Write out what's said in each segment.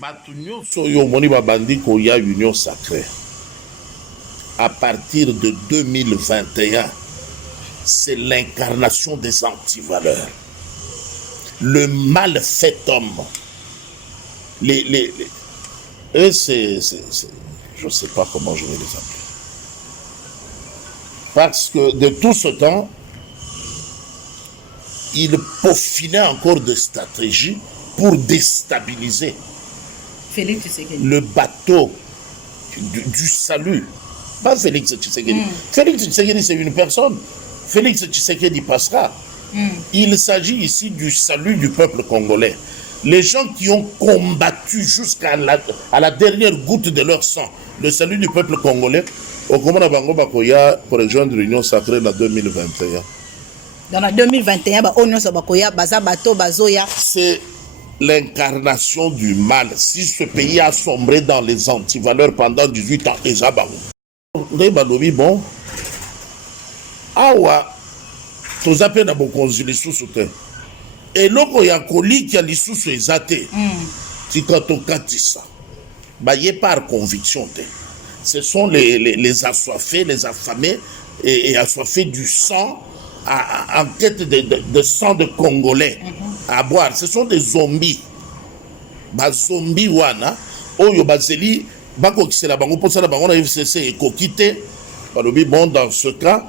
bato nyonso oyo omoni babandi koya union sacrée à partir de 2021, c'est l'incarnation des antivaleurs. Le mal fait homme. Eux, je ne sais pas comment je vais les appeler. Parce que de tout ce temps, ils peaufinaient encore des stratégies pour déstabiliser le bateau du salut. Pas Félix Tshisekedi. Félix Tshisekedi, c'est une personne. Félix Tshisekedi passera. Il s'agit ici du salut du peuple congolais. Les gens qui ont combattu jusqu'à la dernière goutte de leur sang, le salut du peuple congolais, au Komona Bango Bakoya pour rejoindre l'Union sacrée en 2021. Dans la 2021, c'est l'incarnation du mal. Si ce pays a sombré dans les antivaleurs pendant 18 ans, déjà, bon, awa, tous appelés dans mon consul, et loko ya koli qui a l'issue ezate, tikato katisa, baye par conviction. Ce sont les assoiffés, les affamés et assoiffés du sang en quête de sang de Congolais à boire. Ce sont des zombies. Ba zombies wana, oyo bazeli, bako kisela bango posa na bango na FCC et kokite. Bon, dans ce cas,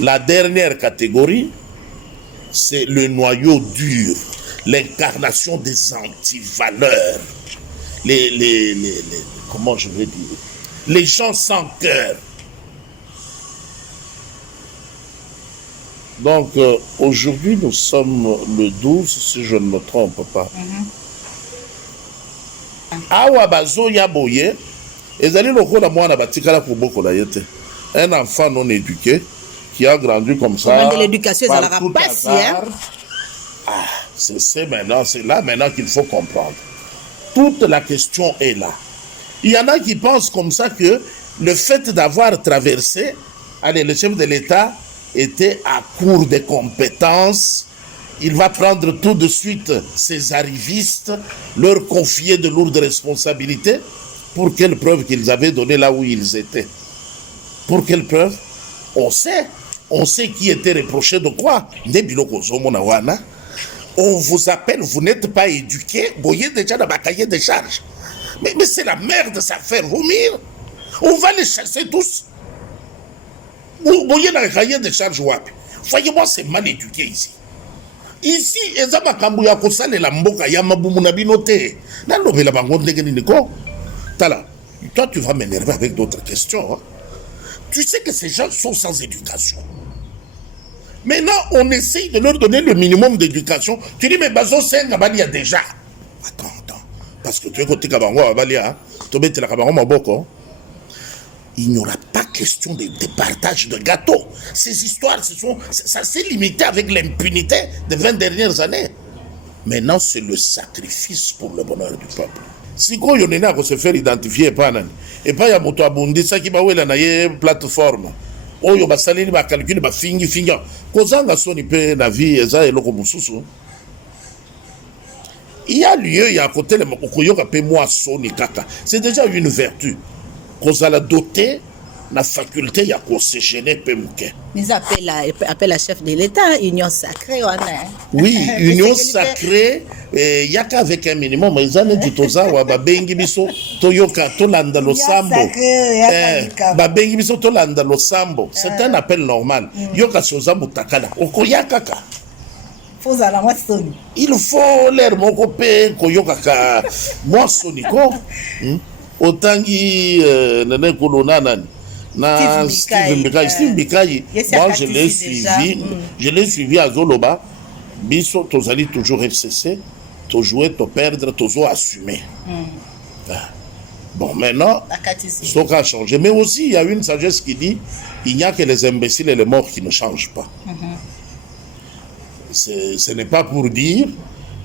la dernière catégorie, c'est le noyau dur, l'incarnation des antivaleurs, comment je vais dire, les gens sans cœur. Donc, aujourd'hui, nous sommes le 12, si je ne me trompe pas. Awa bazo yaboye. Un enfant non éduqué qui a grandi comme ça. L'éducation, c'est maintenant, c'est là maintenant qu'il faut comprendre. Toute la question est là. Il y en a qui pensent comme ça que le fait d'avoir traversé, le chef de l'État était à court de compétences. Il va prendre tout de suite ses arrivistes, leur confier de lourdes responsabilités. Pour quelle preuve qu'ils avaient donné là où ils étaient? Pour quelle preuve? On sait qui était reproché de quoi? On vous appelle, vous n'êtes pas éduqué, vous voyez déjà dans ma cahier de charges. Mais c'est la merde ça faire vomir. On va les chasser tous. Vous voyez dans le cahier de charges, voyez-moi, c'est mal éduqué ici. Ici, Tala, toi tu vas m'énerver avec d'autres questions. Hein. Tu sais que ces gens sont sans éducation. Maintenant, on essaye de leur donner le minimum d'éducation. Tu dis, mais Bazo c'est Ngabalia déjà. Attends. Parce que tu es côté Kabango Abalia, tu mets la Kabango Maboko. Il n'y aura pas question de partage de gâteaux. Ces histoires, ça s'est limité avec l'impunité des 20 dernières années. Maintenant, c'est le sacrifice pour le bonheur du peuple. Si quoi on est à se faire identifier pas nan et pas ya moto abundi ça qui ba wela na ye plateforme oyo ba salini ba calcul ba fingi kozanga soni pe na vie eza eloko mususu il y a lieu il y a côté le koyoka pe moi soni kaka c'est déjà une vertu kozala doté la faculté ya ko se gêner pe muke. Ils appellent la chef de l'État union sacrée oui union sacrée yaka avec un minimum ils ont dit toza wa babengi biso toyoka tolanda losambo babengi biso tolanda losambo c'est un appel normal yoka soza mutakala okoyaka ka il faut l'air moko pe koyoka ka moi soniko otangi nene kolona nani na Steve Mbikai, moi je l'ai suivi à Zoloba. Biso tozali toujours FCC, to jouer, to perdre, toujours assumer. Bon, maintenant, ce qui a changé. Mais aussi, il y a une sagesse qui dit il n'y a que les imbéciles et les morts qui ne changent pas. Ce n'est pas pour dire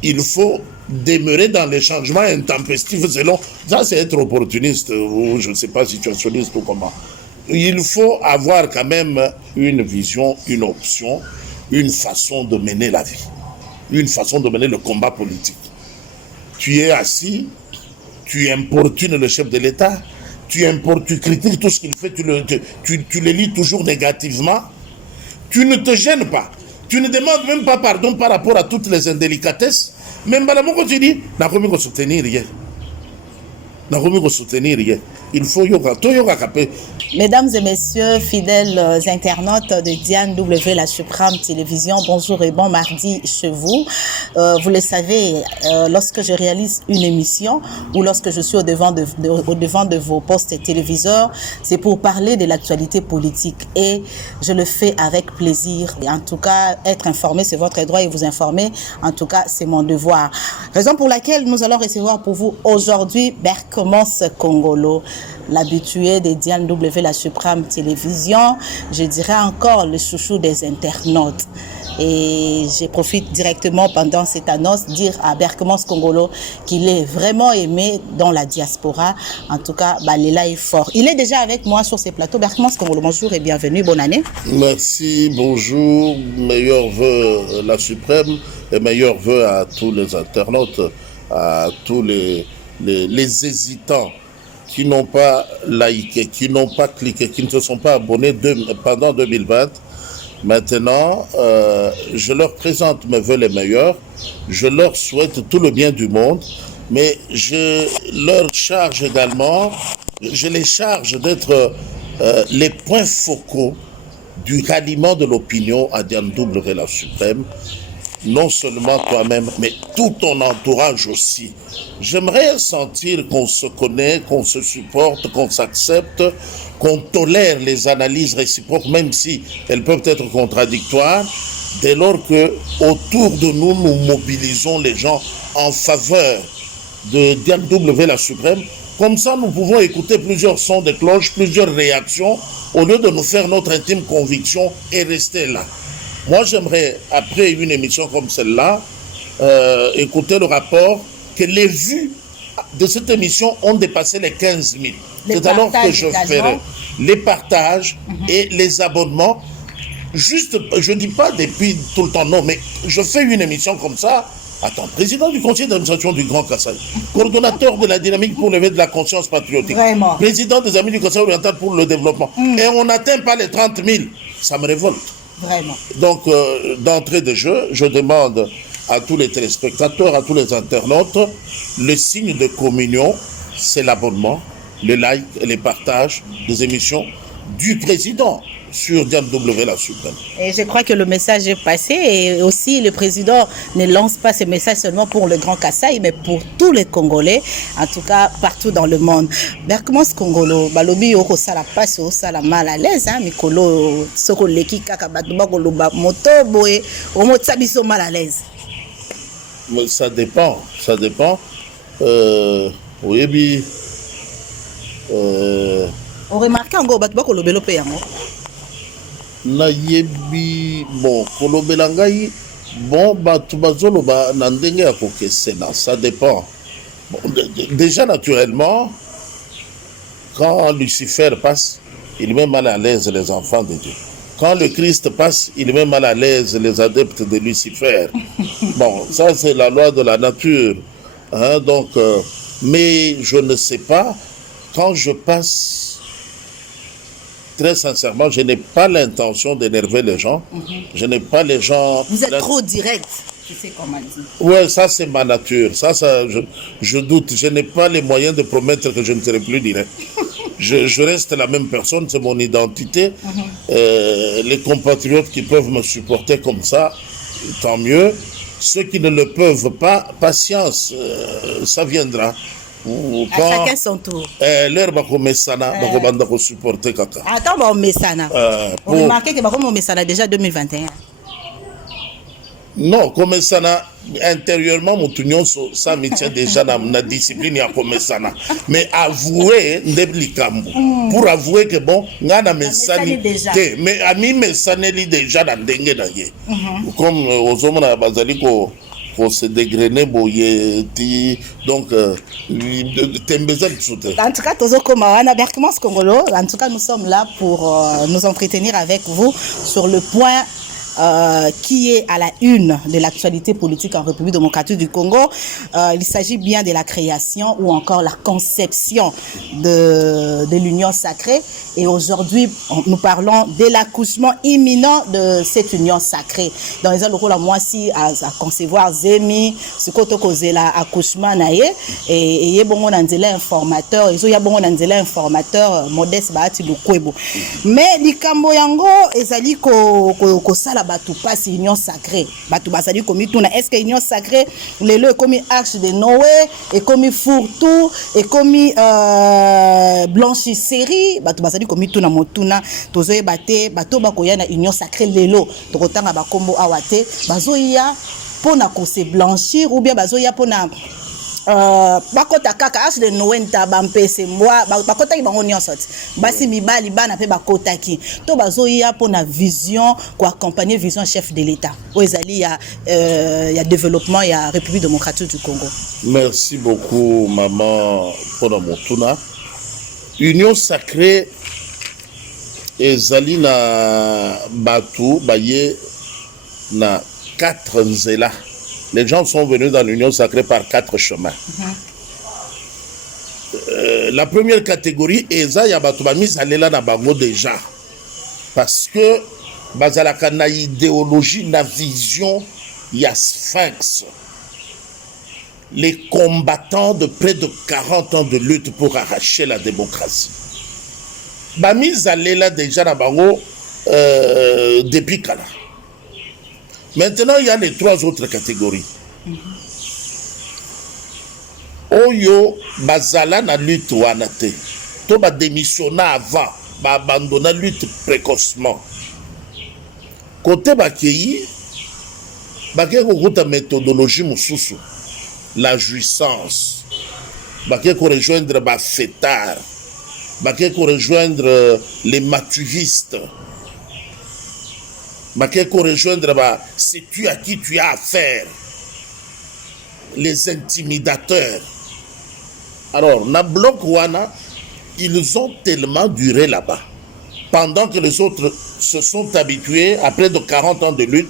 il faut demeurer dans les changements intempestifs selon. Ça, c'est être opportuniste ou je ne sais pas, situationniste ou comment. Il faut avoir quand même une vision, une option, une façon de mener la vie, une façon de mener le combat politique. tu es assis, tu importunes le chef de l'État, tu critiques tout ce qu'il fait, tu le lis toujours négativement. Tu ne te gênes pas. Tu ne demandes même pas pardon par rapport à toutes les indélicatesses. Même quand tu dis, n'a pas soutenir rien. Il faut yoga capé. Mesdames et messieurs, fidèles internautes de Diane W, la Suprême Télévision, bonjour et bon mardi chez vous. Vous le savez, lorsque je réalise une émission ou lorsque je suis au devant de vos postes téléviseurs, c'est pour parler de l'actualité politique et je le fais avec plaisir. Et en tout cas, être informé, c'est votre droit et vous informer, en tout cas, c'est mon devoir. Raison pour laquelle nous allons recevoir pour vous aujourd'hui Berkmos Kongolo, l'habitué de Diane W, la Suprême Télévision, je dirais encore le chouchou des internautes. Et je profite directement pendant cette annonce dire à Berkmos Kongolo qu'il est vraiment aimé dans la diaspora. En tout cas, Balela est fort. Il est déjà avec moi sur ces plateaux. Berkmos Kongolo, bonjour et bienvenue, bonne année. Merci, bonjour, meilleurs vœux la Suprême et meilleurs vœux à tous les internautes, à tous les hésitants qui n'ont pas liké, qui n'ont pas cliqué, qui ne se sont pas abonnés pendant 2020. Maintenant, je leur présente mes vœux les meilleurs, je leur souhaite tout le bien du monde, mais je leur charge également, je les charge d'être les points focaux du ralliement de l'opinion à Diane W, la Suprême. Non seulement toi-même, mais tout ton entourage aussi. J'aimerais sentir qu'on se connaît, qu'on se supporte, qu'on s'accepte, qu'on tolère les analyses réciproques, même si elles peuvent être contradictoires, dès lors que autour de nous, nous mobilisons les gens en faveur de Diane W, la Suprême. Comme ça, nous pouvons écouter plusieurs sons de cloche, plusieurs réactions, au lieu de nous faire notre intime conviction et rester là. Moi, j'aimerais, après une émission comme celle-là, écouter le rapport que les vues de cette émission ont dépassé les 15 000. C'est alors que je ferai les partages et les abonnements. Juste, je ne dis pas depuis tout le temps, non, mais je fais une émission comme ça. Attends, président du conseil d'administration du Grand Kasaï, coordonnateur de la dynamique pour l'éveil de la conscience patriotique, Vraiment. Président des Amis du Conseil oriental pour le développement. Et on n'atteint pas les 30 000. Ça me révolte. Vraiment. Donc, d'entrée de jeu, je demande à tous les téléspectateurs, à tous les internautes, le signe de communion, c'est l'abonnement, le like et les partages des émissions du président sur Diane W, la Suprême. Et je crois que le message est passé et aussi le président ne lance pas ce message seulement pour le Grand Kasaï, mais pour tous les Congolais, en tout cas partout dans le monde. Berkmos Kongolo, balobi oko sala passe o sala mal à l'aise, hein, mikolo soko leki kaka bato bakoloba moto boye o motsa biso mal à l'aise. Ça dépend. Oui, On remarque encore bato bakolobelo pe yango. Nayebi bon kolobela ngai bon bato bazoloba na ndenge ya kokesena, ça dépend. Bon, déjà naturellement, quand Lucifer passe, il met mal à l'aise les enfants de Dieu. Quand le Christ passe, il met mal à l'aise les adeptes de Lucifer. Bon, ça c'est la loi de la nature, hein, donc mais je ne sais pas, quand je passe. Très sincèrement, je n'ai pas l'intention d'énerver les gens. Je n'ai pas les gens... Vous êtes trop direct, tu sais comment dire. Oui, ça c'est ma nature. Ça je doute. Je n'ai pas les moyens de promettre que je ne serai plus direct. Je reste la même personne, c'est mon identité. Les compatriotes qui peuvent me supporter comme ça, tant mieux. Ceux qui ne le peuvent pas, patience, ça viendra. À chacun son tour. L'air bakomesana bakobanda ko supporter kaka. Attends, bon mesana. On remarque que bakomo mesana déjà 2021. Non, komesana intérieurement mutunyon ça me tient déjà dans la discipline ya komesana. Mais avouer ndeblikambo. Pour avouer que bon, ngana mesani te, mais ami mesaneli déjà dans ndenge na ye. Comme ozomona bazali ko se dégrainer boye ti donc tembeza tsoute. En tout cas Berkmos Kongolo, en tout cas nous sommes là pour nous entretenir avec vous sur le point qui est à la une de l'actualité politique en République démocratique du Congo. Il s'agit bien de la création ou encore la conception de l'union sacrée. Et aujourd'hui, nous parlons de l'accouchement imminent de cette union sacrée. Dans les rôle à moi si à concevoir Zemi, ce côté causé l'accouchement naïe et y a bon informateur, il y a bon informateur modeste baati lukwebo. Mais likambo yango ezali ko sala batu passe union sacrée. Batu basali komi tuna est-ce que union sacrée lelo komi arche de Noé et komi fourre-tout et komi blanchisserie batu basali komi tuna motuna tozoye bate bato bakoya na union sacrée lelo tokotanga bakombo awate bazoya pona ko se blanchir ou bien bazoya pona bakota kaka arche de Noé ntaba mpese mwa bakota ki bango nyonso basi mibali bana pe bakota ki to bazoya pona vision ko accompagner vision chef de l'état o ezali ya développement ya République démocratique du Congo. Merci beaucoup maman pona motuna. Union sacrée ezali na batu baye na 4 nzela. Les gens sont venus dans l'union sacrée par 4 chemins. La première catégorie est ya batu ba mise alela na bango déjà parce que bazalaka na idéologie na vision ya Sphinx. Les combattants de près de 40 ans de lutte pour arracher la démocratie. Ba mise alela déjà na bango depuis Kala. Maintenant, il y a les 3 autres catégories. Oyo bazala na lutte wana te. To ba démissionna avant, ba abandonna lutte précocement. Côté bakei, bakei ko méthodologie mususu, la jouissance. Bakei ko rejoindre ba fêtard. Bakei ko rejoindre les maturistes. Bakeko rejoindre c'est tu à qui tu as affaire, les intimidateurs. Alors, na bloc wana, ils ont tellement duré là-bas. Pendant que les autres se sont habitués à près de 40 ans de lutte,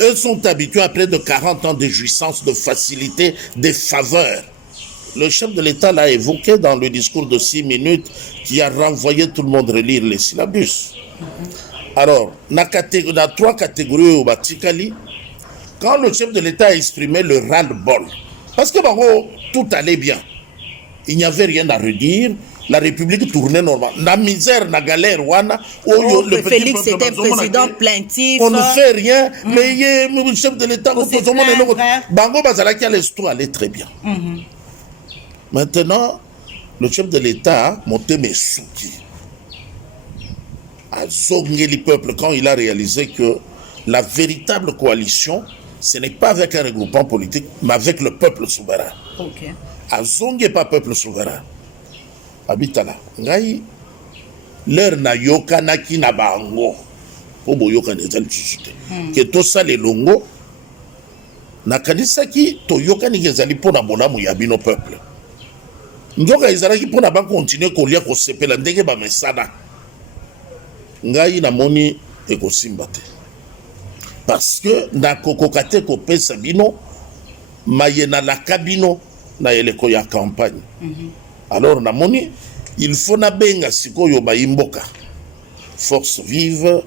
eux sont habitués à près de 40 ans de jouissance, de facilité, de faveur. Le chef de l'État l'a évoqué dans le discours de 6 minutes qui a renvoyé tout le monde relire les syllabus. Alors, na 3 catégories au Batikali, quand le chef de l'État a exprimé le ras-le-bol, parce que tout allait bien, il n'y avait rien à redire, la République tournait normalement. La misère, la galère, le Félix était président plaintif. On ne fait rien, mais le chef de l'État, Bango Bazalaki, l'histoire allait très bien. Maintenant, le chef de l'État montait mes soucis. A zongé le peuple quand il a réalisé que la véritable coalition, ce n'est pas avec un regroupement politique, mais avec le peuple souverain. Okay. A zongé pas peuple souverain. Abitala, ngai leur na yokana ki na bango. Obo yokana ezali tsuite. Que to ça les longo na kanisa ki to yokani ezali pona bonamu ya bino peuple. Ndoka ezalaki pona ba continuer kolia ko sepela ndenge ba mesana. Ngai na moni ekosimba te parce que na kokokate ko pesa bino mayena la kabino na eleko ya campagne. Alors na moni il faut na benga sikoyo ba imboka force vive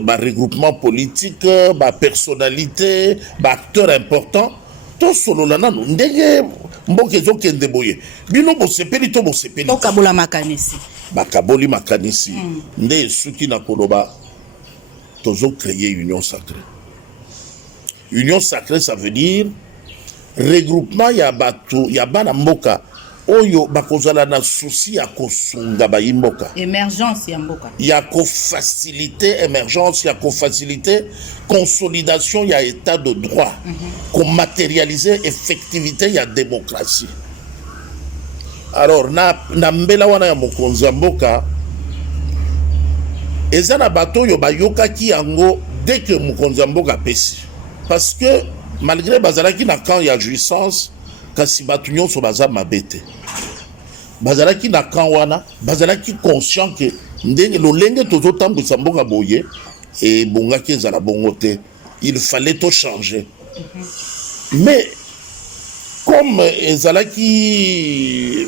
ba regroupement politique ba personnalité ba acteur important to solo lana ndenge mboke zo kende boye bino bo sepeli to bo sepeli to kabola makanisi bakaboli makanisi nde suki na koloba tozo créer union sacrée. Union sacrée, ça veut dire regroupement ya batu ya bana mboka oyo bakozala na souci ya kosunga ba imboka, émergence ya mboka, ya ko faciliter émergence, ya ko faciliter consolidation ya état de droit, ko matérialiser effectivité ya démocratie. Alors na mbela wana ya mokonzi ya mboka eza na bato yo bayokaki yango dès que mokonzi ya mboka pesi, parce que malgré bazalaki na camp ya jouissance kasi bato nyonso baza mabete bazalaki na camp wana bazalaki conscient que ndenge lolenge tozotambwisa mboka boye et bongaki ezala bongo te, il fallait tout changer. Mais comme ezalaki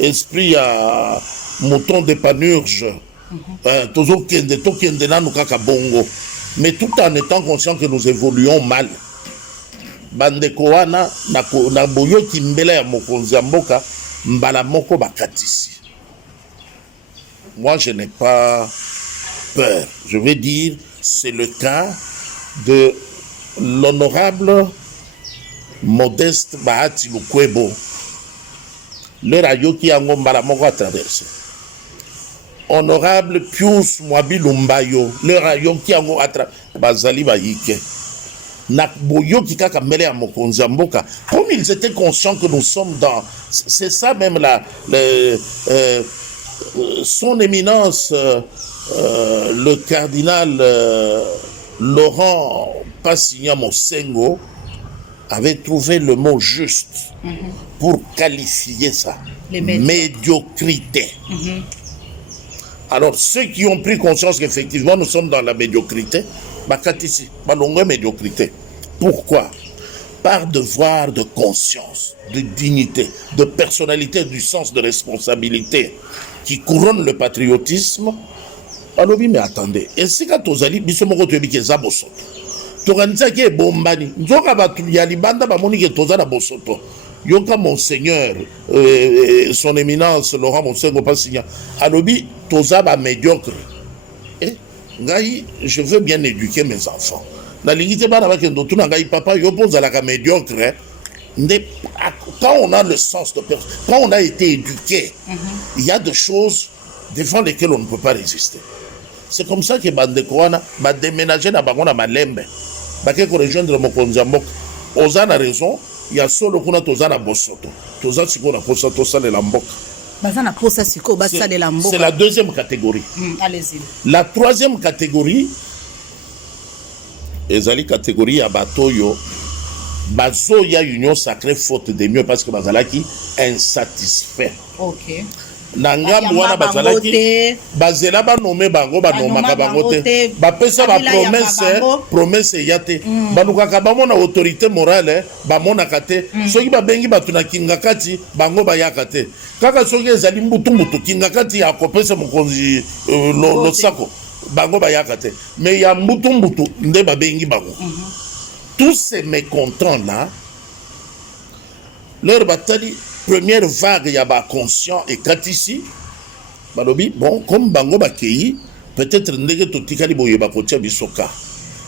esprit à mouton de panurge, tokende nanu kaka bongo, mais tout en étant conscient que nous évoluons mal. Bandeko wana na boyoki mbela ya mokonzi ya mboka mbala moko bakatisi. Moi je n'ai pas peur. Je vais dire, c'est le cas de l'honorable Modeste Bahati Lukwebo. Le rayo qui a mbala moko à traverser. Honorable Pius Mwabi Lumbayo. Le rayo qui a bazali bayike. Comme ils étaient conscients que nous sommes dans... C'est ça même son éminence, le cardinal Laurent Passigna Mosengo avait trouvé le mot juste pour qualifier ça. Médiocrité. Alors ceux qui ont pris conscience qu'effectivement nous sommes dans la médiocrité, bakatisi, balongo médiocrité. Pourquoi? Par devoir de conscience, de dignité, de personnalité, du sens de responsabilité qui couronne le patriotisme. Alors oui, mais attendez, et si quand vous allez, bisomoko tu ebike za bosoto, toranisa ki bombani, nzoka batu ya libanda ba moni ke toza na bosoto. Yoka monseigneur, son éminence Laurent Mosengo Passigna, alobi toza ba médiocre. Ngai, je veux bien éduquer mes enfants. La limite bana ba kendo tuna ngai papa yo pose la médiocre. Quand on a le sens de personne, quand on a été éduqué, il y a des choses devant lesquelles on ne peut pas résister. C'est comme ça que Bandekouana va déménager dans Bagona Malembe. Baké ko rejoindre Mokonzambok. Ozana raison, il y a solo kuna tozana bosoto. Tozana siko na bosoto sale la mbok. C'est la deuxième catégorie. Allez-y. La troisième catégorie, ezali catégorie ya batoyo bazo ya union sacrée faute de mieux parce que bazalaki insatisfait. OK. Nangam wana bazalaki bazela ba nommer bango ba nomaka bango te ba pesa ba promesse yate banukaka bamona autorité morale ba mona kate soki ba bengi batuna kingakati bango ba yakate kaka soki ezali mbutu kingakati ya kopesa mokonzi lo sako bango ba yakate mais ya mbutu nde ba bengi bango. Tous ces mécontents là leur batali première vague ya ba conscient et quand ici balobi bon comme bango bakei peut-être ndenge totikali boye bakotia bisoka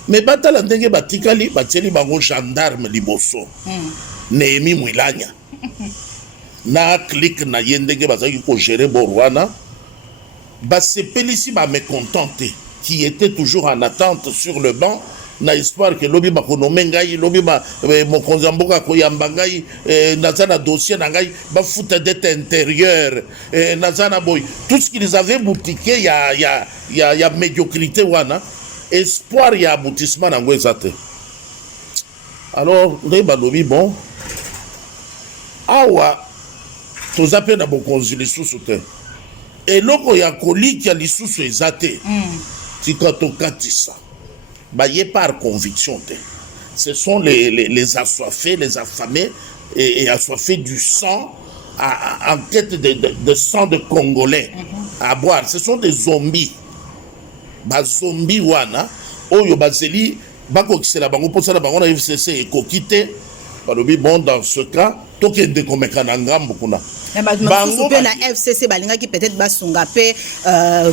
mais batala ndenge batikali batieli bango gendarme liboso Néhémie Mwilanya na clique na yendenge bazaki ko gérer Borwana basepelisi ba mécontenté qui était toujours en attente sur le banc na espoir que lobi bakonome ngai lobi ba mokonzi mboka koyamba ngai nazana dossier na ngai ba futa dette intérieure nazana boy tout ce qu'ils avaient boutiqué ya médiocrité wana espoir ya aboutissement na ngwe zate. Alors les balobi bon awa tozape na bokonzi lisusu te eloko ya koliki lisusu ezate tikato katisa baye par conviction. Ce sont les assoiffés, les affamés et assoiffés du sang en quête de sang de Congolais à boire. Ce sont des zombies. Ba zombies wana oyo bazeli bako kisela bango posala bango na FCC et kokite balobi bon dans ce cas tokende komeka na ngambo kuna. Bango pe na FCC balinga ki peut-être basunga pe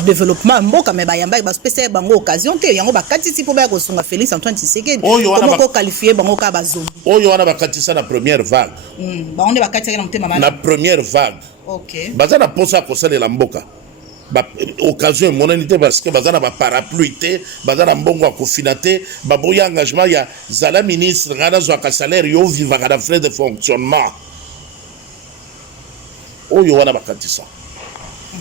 développement mboka mais bayamba ba spécial bango occasion te yango bakatisi po ba ko sunga Félix Antoine Tshisekedi comment ko qualifier bango ka bazombi oyo wana bakatisa na première vague bango ne bakatisa na mtema na première vague. OK bazana posa ko sala la mboka ba occasion monanité parce que bazana ba parapluie te bazana mbongo ko finate ba boya engagement ya zala ministre ngana zo ka salaire yo viva ka frais de fonctionnement oyo wana bakatisa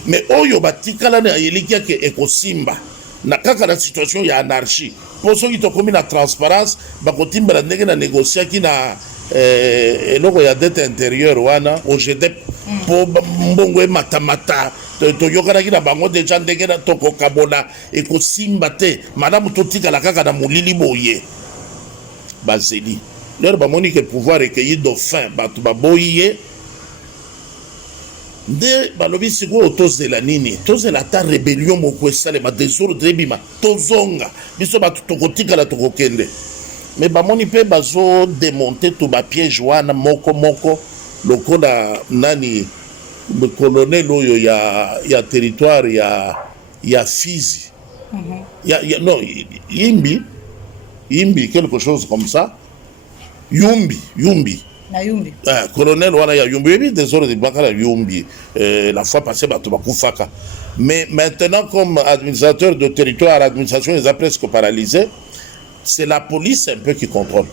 mais oyo batikala na yelikia ke ekosimba na kaka na situation ya anarchie poso kito komi na transparence bakotimbela ndenge na négocier ki na eloko ya dette intérieure wana au GDEP po mbongo matamata toyokanaki na bango deja ndenge na tokokabola ekosimba te malamu totikala kaka na molili boye bazeli lero bamoni ke pouvoir ekeyi dauphin bato baboyi ye nde balobi sikoyo tozela nini tozela ata rébellion moko esalema desordre ebima tozonga biso bato tokotikala tokokende me bamoni mpe bazodemonte to bapiège wana moko lokola nani colonel oyo ya territoire ya Fizi non Yimbi quelque chose comme ça Yumbi na Yumbi colonel wana ya Yumbi ebi désolé bakala Yumbi la fois passée bato bakufaka mais maintenant comme administrateur de territoire l'administration les a presque paralysés c'est la police un peu qui contrôle.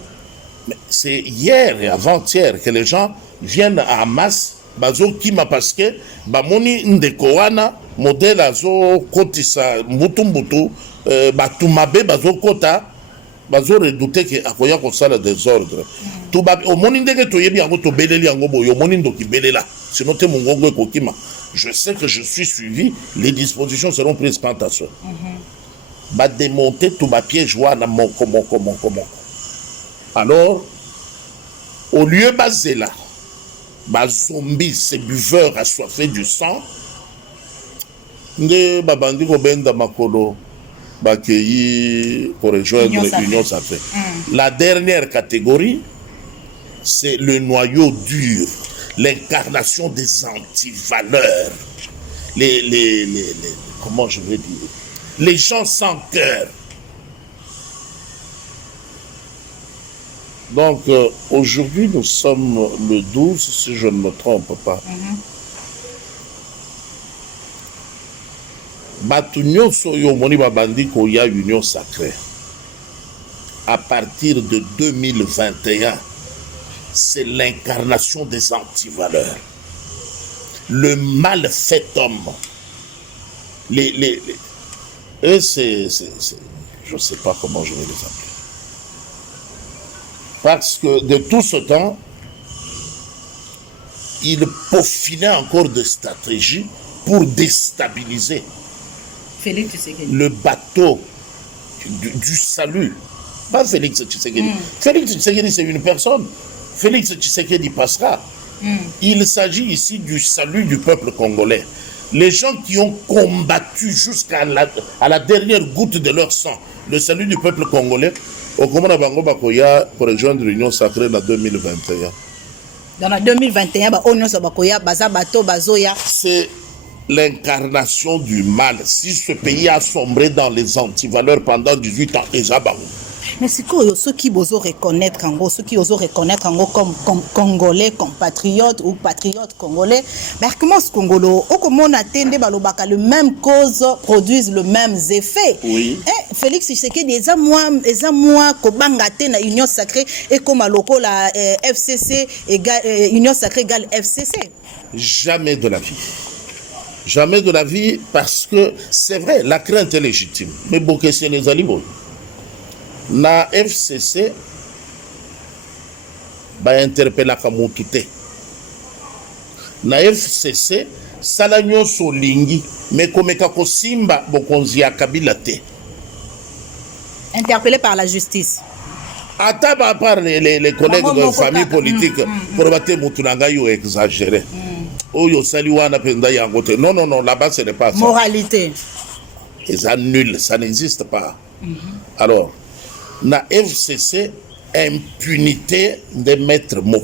Mais c'est hier et avant-hier que les gens viennent en masse bazo kima parce que bamoni ndeko wana modèle azo kotisa mbutu batu mabe bazo kota bazo redouter que akoya ko sala désordre tout ba omoni ndenge toyebi yango to beleli yango boyo omoni ndoki belela sinon te mongongo ekokima je sais que je suis suivi les dispositions seront prises quant à ça ba démonter tout ba piège wana moko alors au lieu bazela ba zombies ces buveurs assoiffés du sang nde babandi ko benda makolo bakei pour rejoindre l'Union sacrée. La dernière catégorie c'est le noyau dur, l'incarnation des antivaleurs, les comment je vais dire, les gens sans cœur. Donc aujourd'hui nous sommes le 12 si je ne me trompe pas. Bato nyonso yo moni babandi koya Union sacrée à partir de 2021 c'est l'incarnation des antivaleurs, le mal fait homme, eux c'est je sais pas comment je vais les appeler parce que de tout ce temps ils peaufinaient encore des stratégies pour déstabiliser le bateau du salut. Pas Félix Tshisekedi. Félix Tshisekedi, c'est une personne. Félix Tshisekedi passera. Il s'agit ici du salut du peuple congolais. Les gens qui ont combattu jusqu'à la dernière goutte de leur sang, le salut du peuple congolais, au Komona Bango Bakoya pour rejoindre l'Union sacrée en 2021. Dans la 2021, c'est l'incarnation du mal. Si ce pays a sombré dans les antivaleurs pendant 18 ans, mais c'est quoi ceux qui osent reconnaître comme congolais, compatriotes ou patriotes congolais, mais comment ce congolo, comment on attend le même cause produisent le même effet. Oui. Félix Tshisekedi des moi kobangate na Union sacrée et comme à loco la FCC égale Union sacrée égale FCC. Jamais de la vie. Jamais de la vie parce que c'est vrai, la crainte est légitime. Mais bon, question les animaux. Na FCC ba interpella kamutute. Na FCC salanyo solingi mais komeka kosimba bokonzi ya Kabila te. Interpellé par la justice. Ataba par les collègues de famille politique pour battre mutunanga yo exagéré. Oyo saliwana penda yango te. Non, là-bas ce n'est pas ça. Moralité. Et ça nul, ça n'existe pas. Alors, na FCC, impunité de maître mot.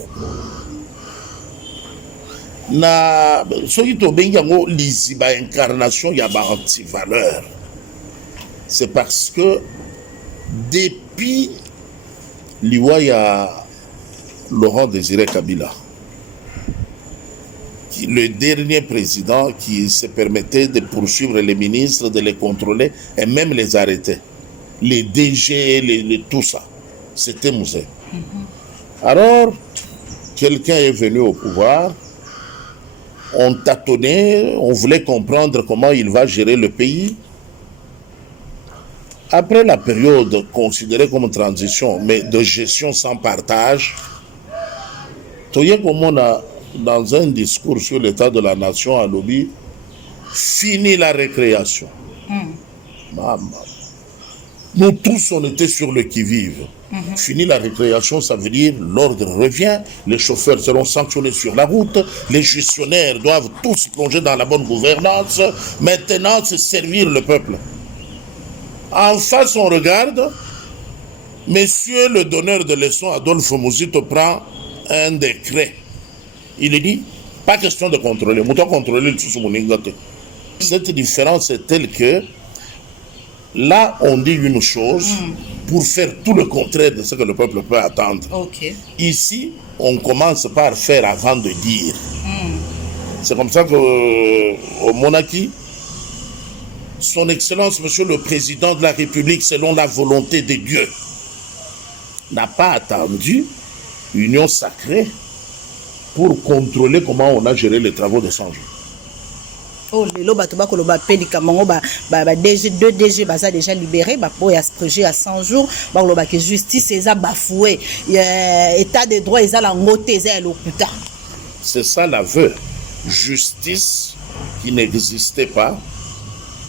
Na soyito bengango liziba incarnation yaba anti-valeur. C'est parce que depuis Liwaya Laurent Désiré Kabila, le dernier président qui se permettait de poursuivre les ministres, de les contrôler et même les arrêter. Les DG, tout ça. C'était Moussé. Alors, quelqu'un est venu au pouvoir, on tâtonnait, on voulait comprendre comment il va gérer le pays. Après la période considérée comme transition, mais de gestion sans partage, Toye Komona dans un discours sur l'état de la nation à lobby, fini la récréation. Maman. Nous tous, on était sur le qui-vive. Fini la récréation, ça veut dire l'ordre revient, les chauffeurs seront sanctionnés sur la route, les gestionnaires doivent tous plonger dans la bonne gouvernance. Maintenant, c'est servir le peuple. En face, on regarde, monsieur le donneur de leçons, Adolphe Muzito, prend un décret. Il dit, pas question de contrôler. Mouton contrôler le sous mon. Cette différence est telle que là, on dit une chose pour faire tout le contraire de ce que le peuple peut attendre. Ok. Ici, on commence par faire avant de dire. C'est comme ça qu'au Monaki, son Excellence, Monsieur le Président de la République, selon la volonté de Dieu, n'a pas attendu union sacrée pour contrôler comment on a géré les travaux de 100 jours. Oh, lelo bato bakoloba pelika mango DG 2 DG baza déjà libéré ba pour ce projet à 100 jours bakoloba que justice eza bafoué état de droit eza la ngoté eza lokuta. C'est ça l'aveu. Justice qui n'existait pas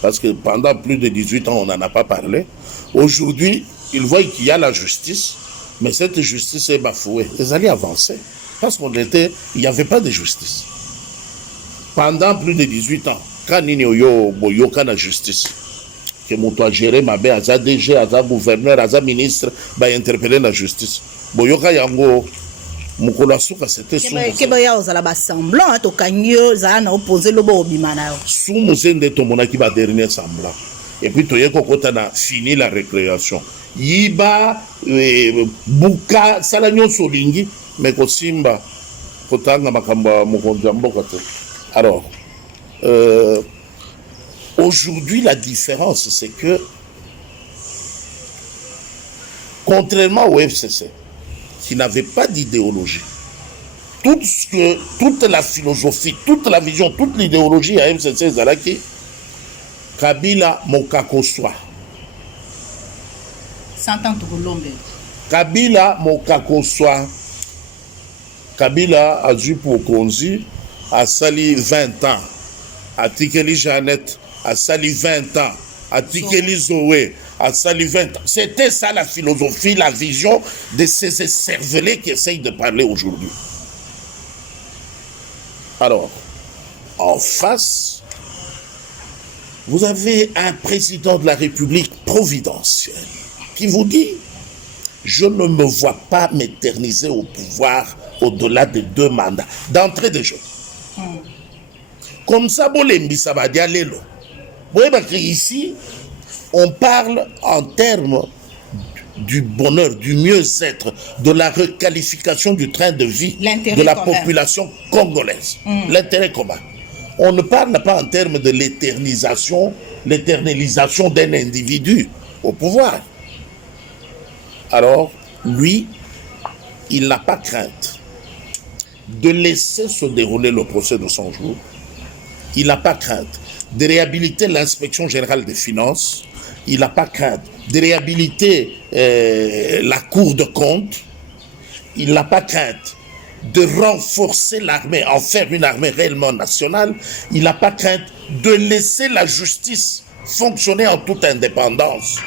parce que pendant plus de 18 ans on n'en a pas parlé. Aujourd'hui, ils voient qu'il y a la justice, mais cette justice est bafouée. Ils allaient avancer parce qu'il n'y avait pas de justice. Pendant plus de 18 ans, quand il y a la justice, que mon toit géré ma belle, à DG, à gouverneur, à ministre, va interpeller la justice. Boyoka yango, Moukolasuka, c'était sous. Kebaya ozala ba semblant, to kanyo za na opposer lobo obimana. Sous Mouzende Tomona qui va dernier semblant. Et puis tu as na fini la récréation. Yiba, Buka, Salanyon Solingi, mais Kosimba, Kotanga Makamba Mukonjambo Kote. Alors, aujourd'hui, la différence, c'est que, contrairement au FCC, qui n'avait pas d'idéologie, toute la philosophie, toute la vision, toute l'idéologie à FCC Zalaki, Kabila Mokakoswa. 100 ans de Colombe. Kabila Mokakoswa. Kabila a dû pour Konzi. A sali 20 ans, à Tikeli Jeannette, à sali 20 ans, à Tikeli Zoé, à sali 20 ans. C'était ça la philosophie, la vision de ces cervelés qui essayent de parler aujourd'hui. Alors, en face, vous avez un président de la République providentiel qui vous dit « Je ne me vois pas m'éterniser au pouvoir au-delà de 2 mandats. » D'entrée de jeu. Comme ça, ici, on parle en termes du bonheur, du mieux-être, de la requalification du train de vie de la population congolaise. L'intérêt commun. On ne parle pas en termes de l'éternisation d'un individu au pouvoir. Alors, lui, il n'a pas crainte de laisser se dérouler le procès de 100 jours. Il n'a pas crainte de réhabiliter l'inspection générale des finances. Il n'a pas crainte de réhabiliter la Cour de compte. Il n'a pas crainte de renforcer l'armée, en faire une armée réellement nationale. Il n'a pas crainte de laisser la justice fonctionner en toute indépendance.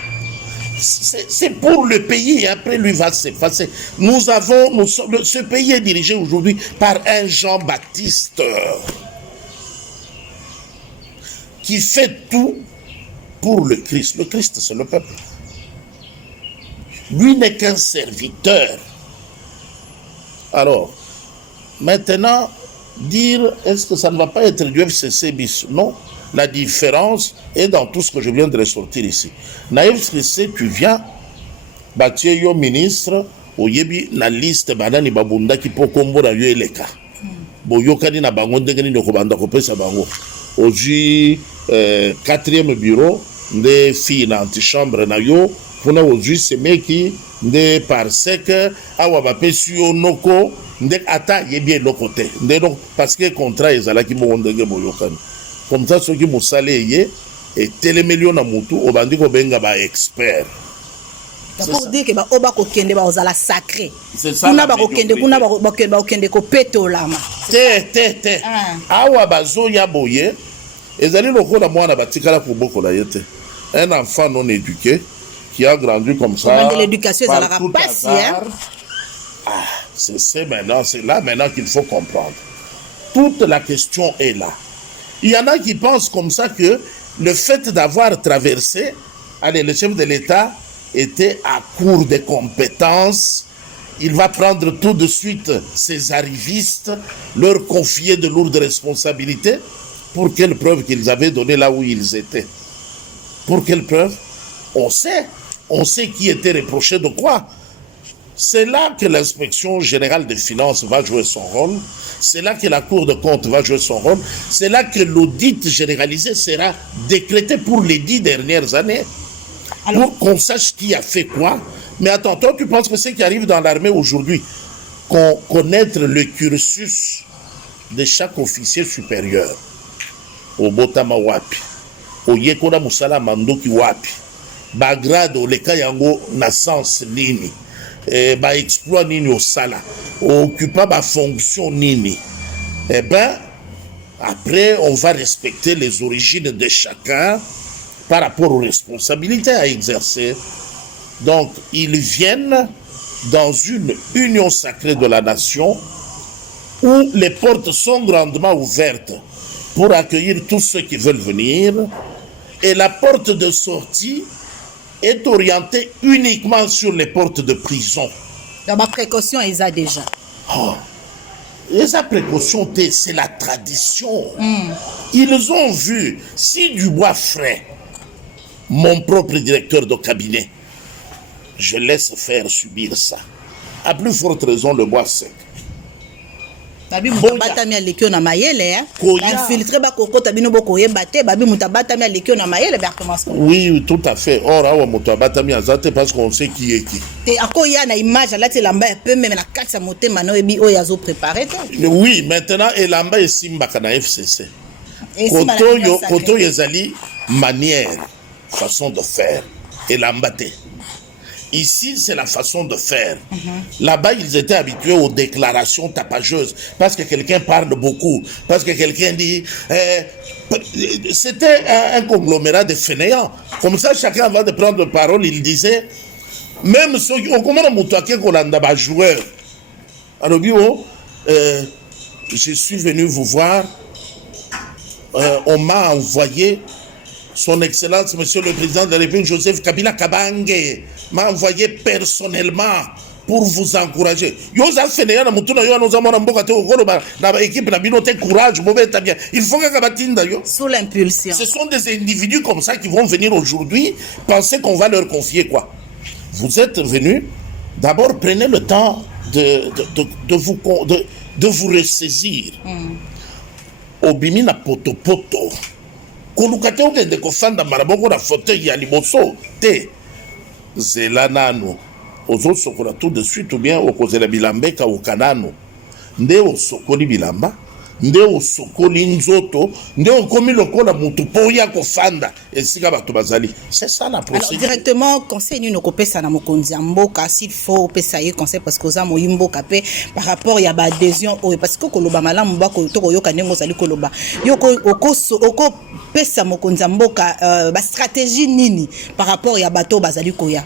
C'est pour le pays et après lui va s'effacer. Ce pays est dirigé aujourd'hui par un Jean-Baptiste qui fait tout pour le Christ. Le Christ, c'est le peuple. Lui n'est qu'un serviteur. Alors, maintenant, dire est-ce que ça ne va pas être du FCC bis? Non. La différence est dans tout ce que je viens de ressortir ici. Na FCC, tu viens, bâtir yo ministre, oyebi na liste banani babunda ki po kombo na yo eleka. Bo yo kani na bango ndengeni no kobanda kopesa bango. Oji 4e bureau de fille na antichambre na yo, pona oji semeki de parsec awa bapesi yo noko ndek ata yebi eloko te. Ndeno parce que contrat ezalaki mo ndenge boyokani. Comme ça, ceux qui m'ont salé et télémélion à Moutou, au bandit ko benga ba expert. Pour dire que oba kokende ba ozala sacré. C'est ça. Kuna ba kokende kuna ba kokende ko petolama. Te. Awa bazo ya boye. Ezali lokola mwana batikala ko boko la yete. Un enfant non éduqué qui a grandi comme ça. L'éducation ezala passi hein. C'est maintenant, c'est là maintenant qu'il faut comprendre. Toute la question est là. Il y en a qui pensent comme ça que le fait d'avoir traversé, allez, le chef de l'État était à court de compétences, il va prendre tout de suite ces arrivistes, leur confier de lourdes responsabilités. Pour quelle preuve qu'ils avaient donné là où ils étaient? Pour quelle preuve? On sait qui était reproché de quoi. C'est là que l'inspection générale des finances va jouer son rôle. C'est là que la Cour de comptes va jouer son rôle. C'est là que l'audit généralisé sera décrété pour les 10 dernières années. Alors, pour qu'on sache qui a fait quoi. Mais attends, toi, tu penses que ce qui arrive dans l'armée aujourd'hui, connaître le cursus de chaque officier supérieur, au Botama Wapi, au Yekona Musala Mandoki Wapi, Bagrade, au Leka Yango Nassance Nini, ba exploit nini au sala occupa ba fonction nini, eh ben après on va respecter les origines de chacun par rapport aux responsabilités à exercer. Donc ils viennent dans une union sacrée de la nation où les portes sont grandement ouvertes pour accueillir tous ceux qui veulent venir, et la porte de sortie est orienté uniquement sur les portes de prison. Donc, ma précaution, ils ont déjà. Les précautions, c'est la tradition. Ils ont vu, si du bois frais, mon propre directeur de cabinet, je laisse faire subir ça. À plus forte raison, le bois sec. Babi mutabata mi alekio na mayele infiltré ba kokota bino boko yebate babi mutabata mi alekio na mayele ba commence. Oui, tout à fait. Or awa mutabata mi azate parce qu'on sait qui est qui. Te akoya na image là te lamba peu même na katsa motema no ebi o yazo préparer toi. Oui, maintenant et lamba et simba kana FCC. Koto yezali manière, façon de faire et lamba te. Ici, c'est la façon de faire. Là-bas, ils étaient habitués aux déclarations tapageuses. Parce que quelqu'un parle beaucoup. Parce que quelqu'un dit... c'était un conglomérat de fainéants. Comme ça, chacun, avant de prendre la parole, il disait... Même ceux qui... Comment on a joueur. Alors, je suis venu vous voir. On m'a envoyé... Son Excellence, Monsieur le Président de la République, Joseph Kabila Kabange, m'a envoyé personnellement pour vous encourager. Il faut que sous l'impulsion. Ce sont des individus comme ça qui vont venir aujourd'hui penser qu'on va leur confier quoi. Vous êtes venus, d'abord prenez le temps de vous ressaisir. Obimina poto poto. Kolukate ukende kofanda maraboko na fauteuil ya liboso te zela nano ozosokola tout de suite ou bien okozela bilambeka okanano nde osokoli bilamba nde osokoli nzoto nde okomi lokola mutu po ya kofanda esika bato bazali. C'est ça la procédure. Alors directement conseil ni nokopesa na mokonzi ya mboka s'il faut pesa ye conseil parce que za moyimboka pe par rapport ya ba adhésion parce que koloba malamu bako to koyoka ndenge ozali koloba yoko oko pesa mokonzi ya mboka ba stratégie nini par rapport ya bato bazali koya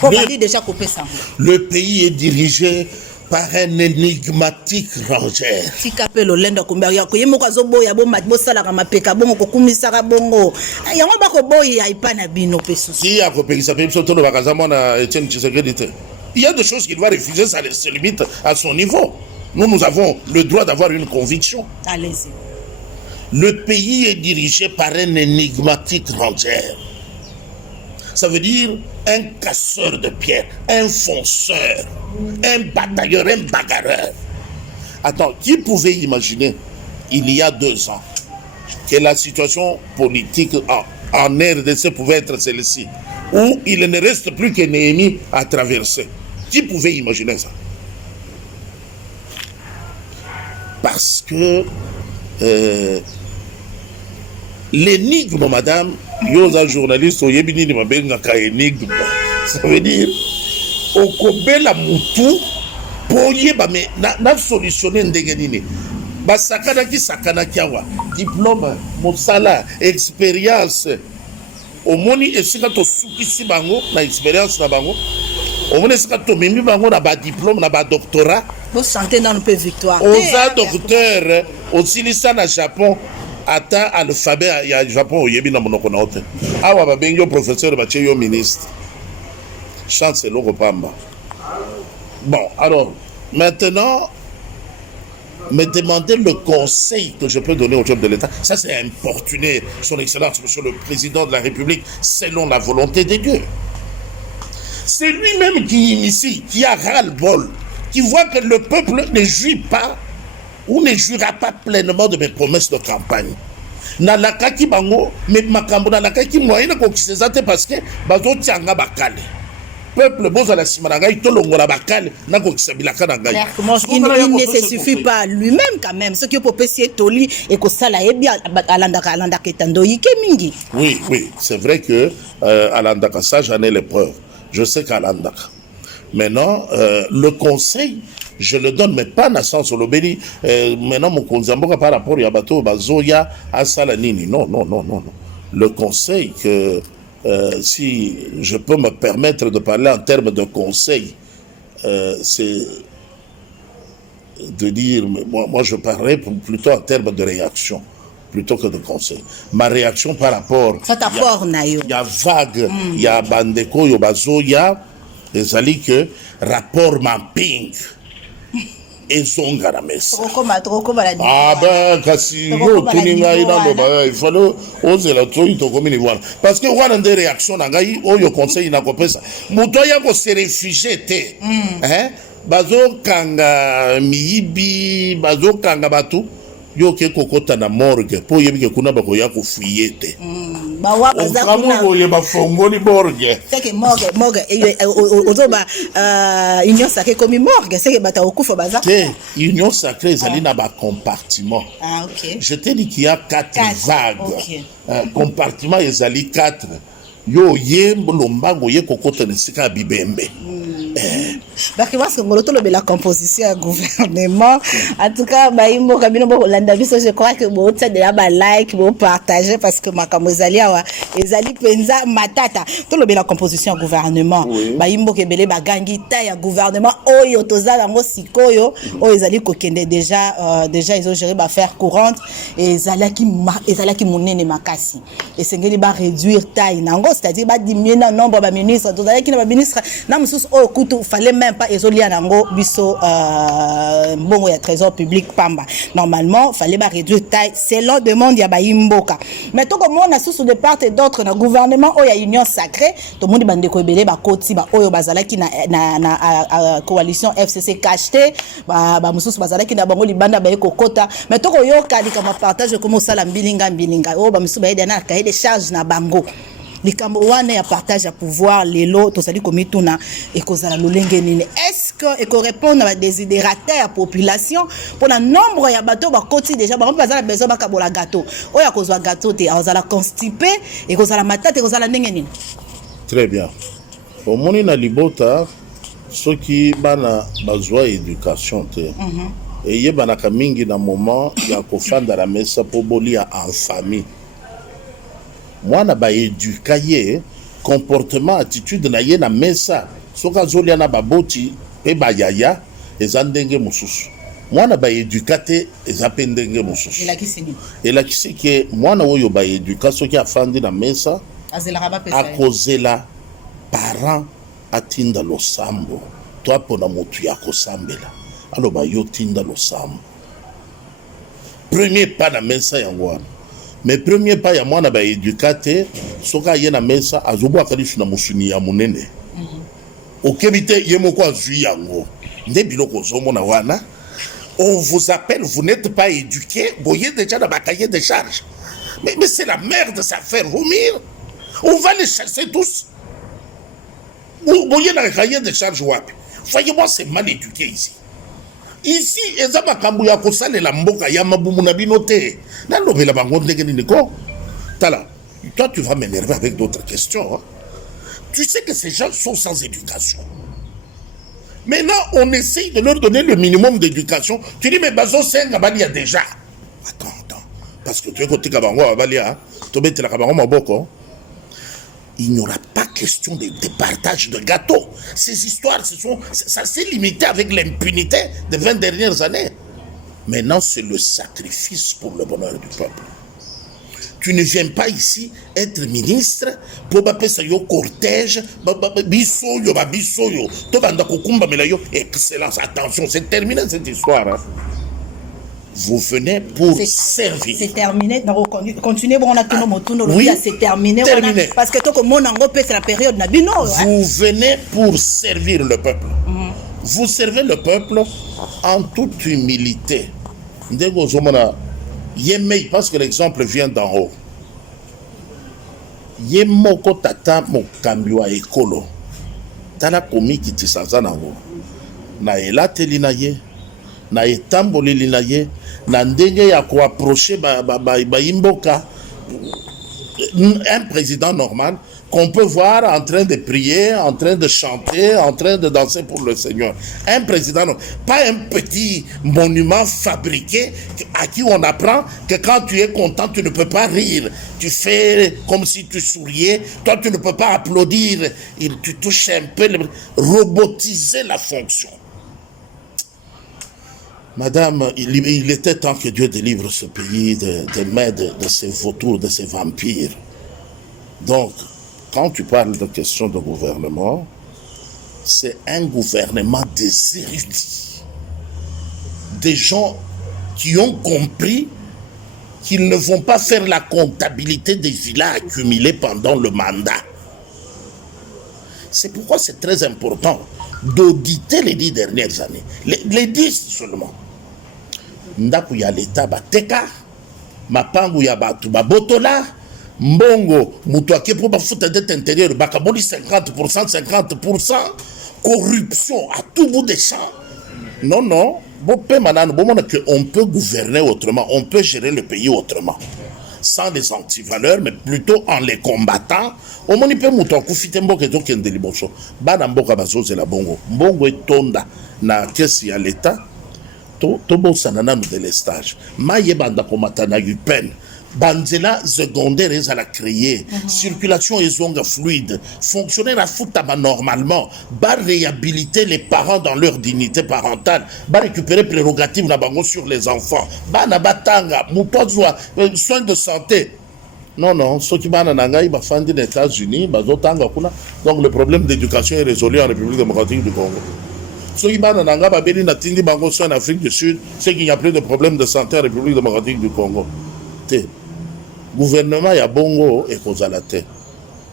ko bali déjà kopesa. Le pays est dirigé par un énigmatique rangeur. Tikapelo lenda kumberia ko yemo kazo boya bo mat bo sala ka mapeka bongo ko kumisa ka bongo yango bako boya ipana bino peso si a ko pekisa peso to ba kaza mona Etienne Tshisekedi te. Il y a des choses qu'il doit refuser, ça se limite à son niveau. Nous avons le droit d'avoir une conviction. Allez-y. Le pays est dirigé par un énigmatique rangeur. Ça veut dire un casseur de pierre, un fonceur, un batailleur, un bagarreur. Attends, qui pouvait imaginer, il y a 2 ans, que la situation politique en RDC pouvait être celle-ci, où il ne reste plus que Néhémie à traverser? Qui pouvait imaginer ça? Parce que l'énigme, madame, yoza journaliste, oyebini ni mabenga ka énigme. Ça veut dire, okobela mutu, poyeba me na solutionner ndenge nini. Basakana ki sakana kiawa, diplôme, mosala, expérience. Omoni esika to sukisi bango na expérience na bango. Omoni esika to mimi bango na ba diplôme na ba doctorat. Vous sentez dans le peu victoire. Oza docteur osilisa na Japon ata alphabet ya Japon oyebi na monoko na ote. Awa babengi yo professeur batie yo ministre. Chance eloko pamba. Bon, alors, maintenant, me demander le conseil que je peux donner au chef de l'État, ça c'est importuner son Excellence, Monsieur le Président de la République, selon la volonté de Dieu. C'est lui-même qui initie, qui a ras-le-bol, qui voit que le peuple ne jouit pas ou ne jouira pas pleinement de mes promesses de campagne. Nalakaki bango, mais makambo nalakaki moyen ko kisezate parce que bazo tianga bakale. Peuple boza la simananga itolongola bakale na ko kisabilaka na ngai. Il ne se suffit pas lui-même quand même. Ce qui peut passer toli et que ça là est bien alandaka etando yike mingi. Oui, oui, c'est vrai que alandaka ça j'en ai les preuves. Je sais qu'alandaka. Maintenant, le conseil, je le donne, mais pas dans le sens où l'obéli. Maintenant, mon conseil, par rapport à Yabato, Bazoya, à Salanini. Non, non, non, non. Le conseil que, si je peux me permettre de parler en termes de conseil, c'est de dire, moi je parlerai plutôt en termes de réaction, plutôt que de conseil. Ma réaction par rapport, il y a vague, il y a Bandeko, il y a Bazoya, ezali que rapport mapping ezonga na mesa. Ah ben kasi yo tuninga ina loba il fallait oser la toi to comme ni voilà parce que wana des réactions na ngai oyo conseil na kopesa muto ya ko se réfugié te hein bazo kanga miyibi bazo kanga batu yo ke kokota na morgue po yebi ke kuna bako ya ko fuyer te bawa baza kuna oye bafongoli morgue c'est que morgue ozoba union sacrée comme morgue c'est que bata okufa baza union sacrée ezali na ba compartiment. Ah OK. Je te dis qu'il y a 4 vagues. Okay. Compartiment ezali 4. Yo yembo lombango ye kokota nesika bibembe. Parce que moi ce ngolo tolo la composition du gouvernement en tout cas baimbo kabino bo landa biso je crois que bo tsa de ba like bo partager parce que makambo ezali awa ezali penza matata tolo la composition du gouvernement baimbo kebele bagangi ta ya gouvernement oyo tozala ngo sikoyo oyo ezali kokende déjà ils ont géré ba faire courante et ezalaki monene makasi et sengeli ba réduire taille nango c'est-à-dire ba diminuer le nombre de ministres tozalaki na ba ministres na mususu o kutu fallait même pas ezolia nango biso mbongo ya trésor public pamba normalement fallait ba réduire taille selon demande ya ba imboka mais to comme on a sous de part et d'autre na gouvernement o ya union sacrée to monde bande ko ebele ba koti ba oyo bazalaki na coalition FCC cacheté ba mususu bazalaki na bango libanda ba ekokota mais to ko yoka likama partage comme ça la mbilinga o ba mususu ba eda na cahier de charge na bango likambo wana ya partage ya pouvoir lelo tozali komituna ekozala lolenge nini est-ce que ekorépondre à désidérateur ya population pour le nombre ya bato bakoti déjà ba bazala besoin bakabola gâteau oya kozwa gâteau te azala constipé ekozala matata ekozala ndenge nini. Très bien. Omoni na libota soki bana bazwa éducation te eyebanaka mingi na moment ya kofanda la mesa po bolia en famille. Mwana ba éduka ye comportement attitude na ye na mesa soka zolia na baboti pe bayaya eza ndenge mususu mwana ba éduka te eza pe ndenge mususu elakisi ke mwana oyo ba éduka soki afandi na mesa akozela parent atinda losambo to apona motu ya kosambela aloba yo tinda losambo premier pas na mesa yango wana. Mais premier pas ya mwana ba éducateur soka ye na mesa azobwa kalifu na musuni ya munene okebite ye moko azui yango nde biloko zomona wana on vous appelle vous n'êtes pas éduqué boye déjà dans ba cahier de charge mais c'est la merde ça faire vomir on va les chasser tous boye na cahier de charge wapi voyez-moi c'est mal éduqué ici. Ici, eza makambo ya kosalela mboka ya mabumu na bino te. Nalobela bango ndenge nini ko. Tala, toi tu vas m'énerver avec d'autres questions. Hein? Tu sais que ces gens sont sans éducation. Maintenant, on essaye de leur donner le minimum d'éducation. Tu dis, mais Bazo Senga, il y a déjà. Attends. Parce que tu es côté Kabango, il n'y aura pas question de partage de gâteaux. Ces histoires, ça s'est limité avec l'impunité des 20 dernières années. Maintenant, c'est le sacrifice pour le bonheur du peuple. Tu ne viens pas ici être ministre pour passer au cortège, excellence, attention, c'est terminé cette histoire. Hein. Vous venez pour servir. C'est terminé. Donc, continuez, on a tout le monde, c'est terminé. Terminé. Parce que tout le monde c'est la période. Vous venez pour servir le peuple. Vous servez le peuple en toute humilité. Parce que l'exemple vient d'en haut. Yemoko tata mokambiwa ekolo. Tala komi kitisaza nango. Na elateli na ye. Na etamboleli na ye. Na ndenge ya ko approcher ba imboka. Un président normal qu'on peut voir en train de prier, en train de chanter, en train de danser pour le Seigneur. Un président, pas un petit monument fabriqué à qui on apprend que quand tu es content, tu ne peux pas rire. Tu fais comme si tu souriais. Toi, tu ne peux pas applaudir. Tu touches un peu, robotiser la fonction. Madame, il était temps que Dieu délivre ce pays des mains de ces vautours, de ces vampires. Donc, quand tu parles de question de gouvernement, c'est un gouvernement des érudits. Des gens qui ont compris qu'ils ne vont pas faire la comptabilité des villas accumulées pendant le mandat. C'est pourquoi c'est très important d'auditer les 10 dernières années. Les 10 seulement. Ndaku ya l'État bateka, mapangu ya batu babotola, mbongo, mutuake pour bafuta dette intérieure, bakaboli 50%, corruption à tout bout des champs. Non, on peut gouverner autrement, on peut gérer le pays autrement. Sans les antivaleurs, mais plutôt en les combattant. Au moins, peut mutuaku fite mboka eto kende liboso. Bana mboka bazoze la bongo. Mbongo etonda na kesi ya l'État. Tobo sanana nous délestage. Maye banda komatana yupen. Banzela secondaire est à la créer. Circulation est zonga fluide. Fonctionnaire à foutaba normalement. Ba réhabiliter les parents dans leur dignité parentale. Ba récupérer prérogatives na bango sur les enfants. Ba na batanga. Mutozwa soins de santé. Non, ceux qui banana nanga ils fandi des États-Unis, bazotanga kuna. Donc le problème d'éducation est résolu en République démocratique du Congo. Ceux qui banana nanga babeli na tindi bango en Afrique du Sud, c'est qu'il n'y a plus de problème de santé en République démocratique du Congo. Gouvernement, il y a bongo et Kozalate.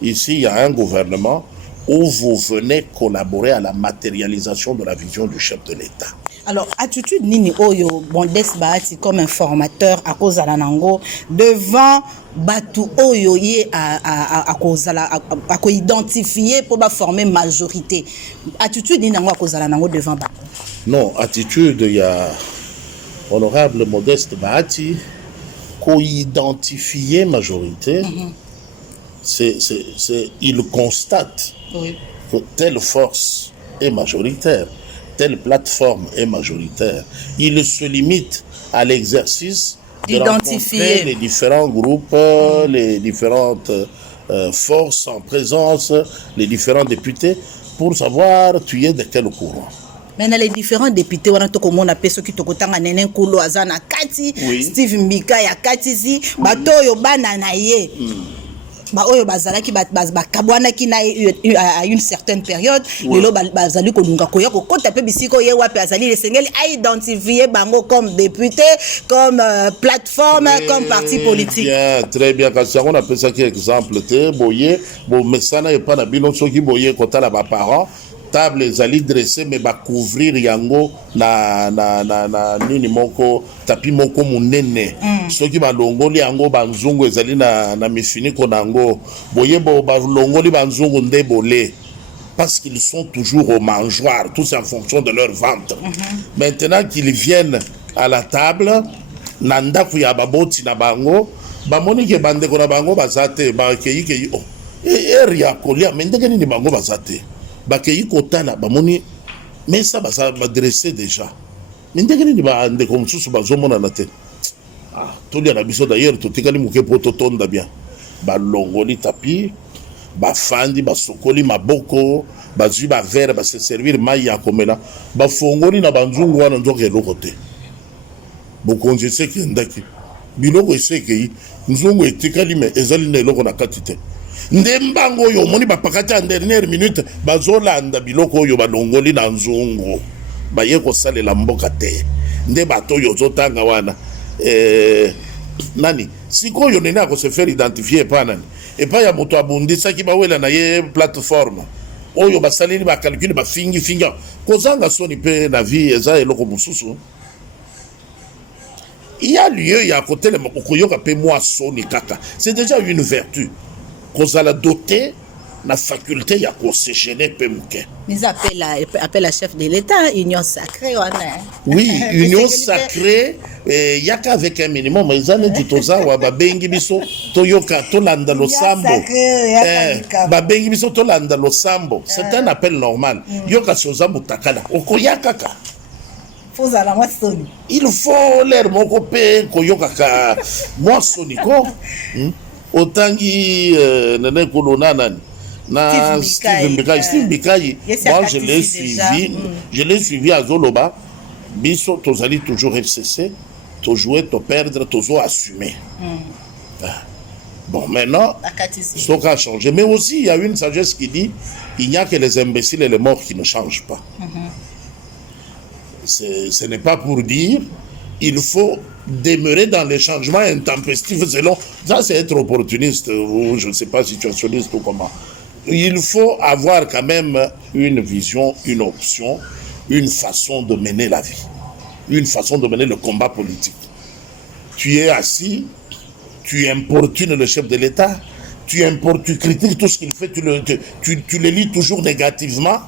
Ici, il y a un gouvernement où vous venez collaborer à la matérialisation de la vision du chef de l'État. Alors, attitude Nini Oyo, Bondes Bahati comme informateur à cause de Nango, devant Batu Oyo à identifier pour former majorité. Attitude Nini Nango à cause de Nango devant Batu. Non, attitude, il y a honorable Modeste Bahati. Identifier majorité, il constate que telle force est majoritaire, telle plateforme est majoritaire. Il se limite à l'exercice d'identifier les différents groupes, les différentes forces en présence, les différents députés, pour savoir tu es de quel courant. Maintenant, les différents députés, on a tout comme on appelle ceux qui te contangent Nenen Koulo Azana Kati, Steve Mbika ya Katizi, Batoyo Bananaye. Oyo bazala ki bakabwana ki na à une certaine période lelo bazali kolunga koya ko kota pe bisiko ye wapi azali lesengeli a identifier bango comme député, comme plateforme, comme parti politique. Bien, très bien. Quand on appelle ça qui exemple te boye bon mesana et pas na bino soki boye kota la ba parents table ezali dressé mais ba couvrir yango na nini moko tapi moko munene soki ba longoli yango banzungu ezali na mifiniko nango boye ba longoli banzungu ndebole parce qu'ils sont toujours au mangeoire, tous en fonction de leur ventre. Maintenant qu'ils viennent à la table nanda kuya baboti na bango ba moni ke bande ko na bango bazate ba keyi oh ere ya kolia me ndenge nini bango baza te bakei kotala bamoni mesa badresse déjà me ndenge nini bandeko mosusu bazomonana te tolia na biso d'ailleurs totikali moke po totonda bien balongoli tapi bafandi basokoli maboko bazwi bavere base servir mai ya komela bafongoli na banzungu wana nzoka eloko te bokonzi eseki endaki biloko esekei nzungu etikali me ezali na eloko na kati te nde mbango oyo omoni bapakati ya dernière minute bazolanda biloko oyo balongoli na nzungu baye kosalela mboka te nde bato oyo ozotanga wana nani sikoyo nene akose faire identifier epa nani epa ya moto abundisaki bawela na ye plateforme oyo basaleli bakalcule bafingi kozanga soni mpe na vie eza eloko mosusu il y a lieu ya kotelema koyoka mpe mwa soni kaka c'est déjà une vertu kozala doté na faculté ya kosegene mpe moke Nous appelle chef de l'État, union sacrée. Oui, union sacrée, yaka avec un minimum, mais ça n'est pas wa babengi biso toyoka tolanda lo sambo. Babengi biso tolanda lo sambo. C'est un appel normal. Yoka soza mutakala. Okoyaka ka. Il faut l'air moko pe koyoka ka moi soniko. Otangi nene kolona nani. Na Steve Mbikai, moi je l'ai suivi à Zoloba. Biso, tozali toujours FCC, to jouer, to perdre, toujours assumer. Bon, maintenant, ce qui a changé. Mais aussi, il y a une sagesse qui dit il n'y a que les imbéciles et les morts qui ne changent pas. Ce n'est pas pour dire il faut demeurer dans les changements intempestifs selon. Ça, c'est être opportuniste ou je ne sais pas, situationniste ou comment. Il faut avoir quand même une vision, une option, une façon de mener la vie, une façon de mener le combat politique. Tu es assis, tu importunes le chef de l'État, tu critiques tout ce qu'il fait, tu le lis toujours négativement,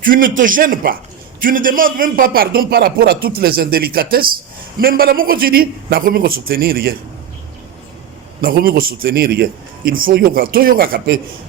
tu ne te gênes pas, tu ne demandes même pas pardon par rapport à toutes les indélicatesses, même quand tu dis, n'a pas soutenir rien. Il faut yoga, to yoga kapé,